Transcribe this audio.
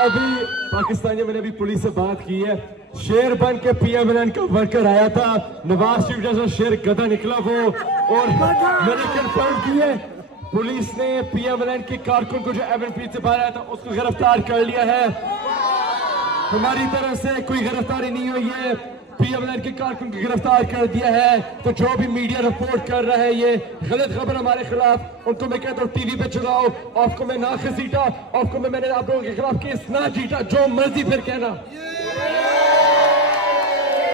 अभी पाकिस्तानियों मैंने अभी पुलिस से बात की है, शेर बन के पीएमएलएन का वर्कर आया था, नवाज शरीफ जैसा शेर गधा निकला वो, और मैंने कंफर्म की है पुलिस ने पीएमएलएन के कारकुन को जो एवन पीठ से बाहर आया था उसको गिरफ्तार कर लिया है। हमारी तरफ से कोई गिरफ्तारी नहीं हुई है, पीएमएलएन के कारकुन को गिरफ्तार कर दिया है। तो जो भी मीडिया रिपोर्ट कर रहा है ये गलत खबर हमारे खिलाफ, उनको मैं कहता हूँ टीवी पे चलाओ, आपको मैं ना घसीटा, आपको मैंने आप लोगों के खिलाफ केस ना जीता, जो मर्जी फिर कहना।